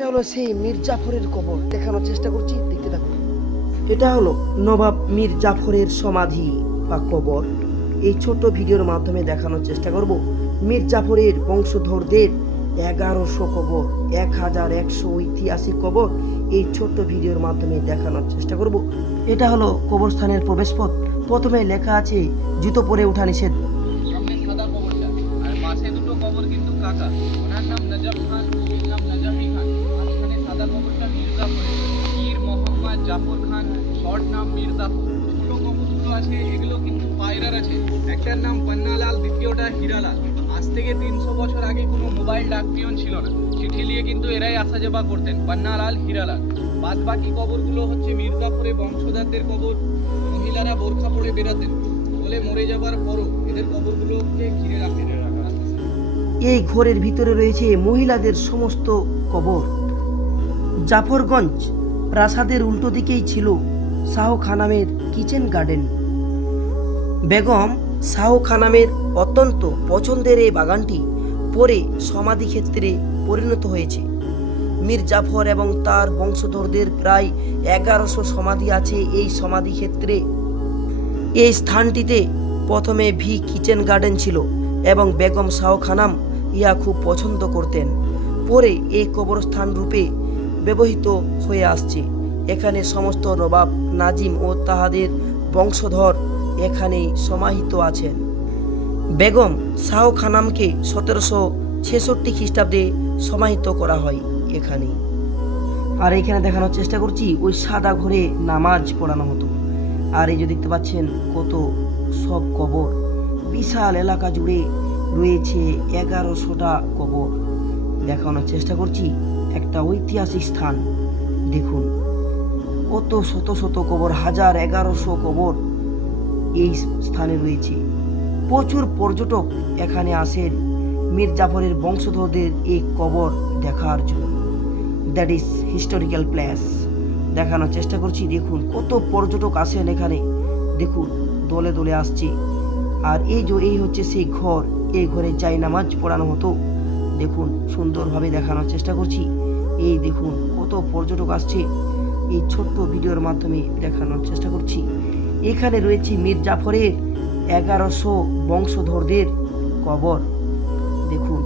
এটা হলো সেই মীর জাফরের কবর, দেখানোর চেষ্টা করছি, দেখতে থাকুন। এটা হলো নবাব মীর জাফরের সমাধি বা কবর। এই ছোট ভিডিওর মাধ্যমে দেখানোর চেষ্টা করব মীর জাফরের বংশধরদের 1100 কবর, 1100 ঐতিহাসিক কবর এই ছোট্ট ভিডিওর মাধ্যমে দেখানোর চেষ্টা করব। এটা হলো কবরস্থানের প্রবেশপথ। প্রথমে লেখা আছে জুতো পরে ওঠা নিষেধ। সামনে সাদা কবরটা আর পাশে দুটো কবর কিন্তু কাকা, ওনার নাম নজফ খান, ওর নাম নজফি খান। মাঝখানে সাদা কবরটা মির্জা পরে পীর মোহাম্মদ জাফর খান, শর্ট নাম মীর জাফর। ছোট কবরগুলো আছে, এগুলো কিন্তু পায়রার আছে। একটার নাম পান্নালাল, দ্বিতীয়টা হীরালাল। আজ থেকে 300 বছর আগে কোনো মোবাইল ডাক পিয়ন ছিল না, চিঠি নিয়ে কিন্তু এরাই আসা যাওয়া করতেন, পান্নালাল, হীরালাল। বাদ বাকি কবরগুলো হচ্ছে মীর জাফরের বংশধরদের কবর। মহিলারা বোরখা পরে বেরাতেন বলে মরে যাবার পরও এদের কবরগুলোকে ঘিরে রাখা। এই ঘরের ভিতরে রয়েছে মহিলাদের সমস্ত কবর। জাফরগঞ্জ প্রাসাদের উল্টো দিকেই ছিল শাহ খানামের কিচেন গার্ডেন। বেগম শাহ খানামের অত্যন্ত পছন্দের এই বাগানটি পরে সমাধিক্ষেত্রে পরিণত হয়েছে। মীর জাফর এবং তার বংশধরদের প্রায় 1100 সমাধি আছে এই সমাধিক্ষেত্রে। এই স্থানটিতে প্রথমে কিচেন গার্ডেন ছিল এবং বেগম শাহ খানাম ইহা খুব পছন্দ করতেন। পরে এই কবরস্থান রূপে ব্যবহৃত হয়ে আসছে। এখানে সমস্ত নবাব, নাজিম ও তাহাদের বংশধর এখানেই সমাহিত আছেন। বেগম শাহ খানামকে 1766 খ্রিস্টাব্দে সমাহিত করা হয় এখানে। আর এখানে দেখানোর চেষ্টা করছি ওই সাদা ঘরে নামাজ পড়ানো হতো। আর এই যে দেখতে পাচ্ছেন কত সব কবর, বিশাল এলাকা জুড়ে রয়েছে 1100টা কবর। দেখানোর চেষ্টা করছি একটা ঐতিহাসিক স্থান। দেখুন কত শত শত কবর, 1100 কবর এই স্থানে রয়েছে। প্রচুর পর্যটক এখানে আসেন মীর জাফরের বংশধরদের এই কবর দেখার জন্য। That is historical place. দেখানোর চেষ্টা করছি, দেখুন কত পর্যটক আসেন এখানে, দেখুন দলে দলে আসছে। আর এই হচ্ছে সেই ঘর, এই ঘরে যাই নামাজ পড়ানো হতো। দেখুন সুন্দরভাবে দেখানোর চেষ্টা করছি। এই দেখুন কত পর্যটক আসছে, এই ছোট্ট ভিডিওর মাধ্যমে দেখানোর চেষ্টা করছি। এখানে রয়েছে মীর জাফরের 1100 বংশধরদের কবর। দেখুন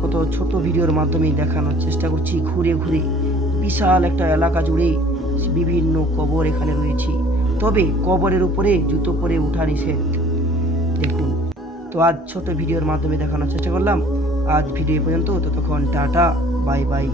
কত ছোট ভিডিওর মাধ্যমে দেখানোর চেষ্টা করছি। ঘুরে ঘুরে বিশাল একটা এলাকা জুড়ে বিভিন্ন কবর এখানে রয়েছে, তবে কবরের উপরে জুতো পরে ওঠা নিষেধ। দেখুন, তো আজ ছোট ভিডিওর মাধ্যমে দেখানোর চেষ্টা করলাম। আজ ভিডিও পর্যন্ত, ততক্ষণ টাটা, বাই বাই।